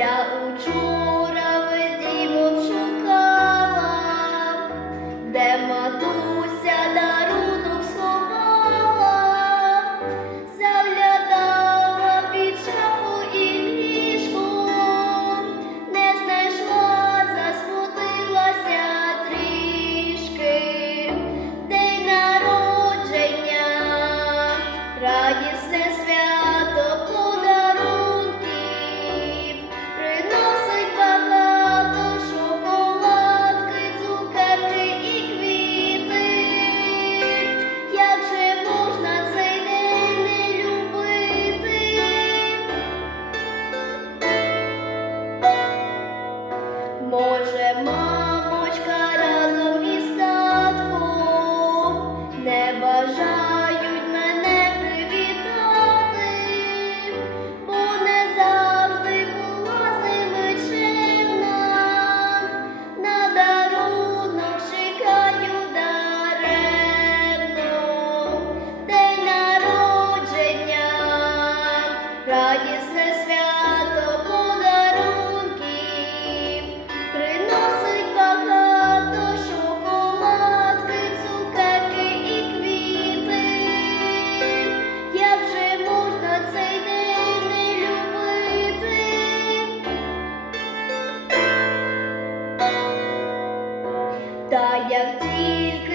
要住。Та як тільки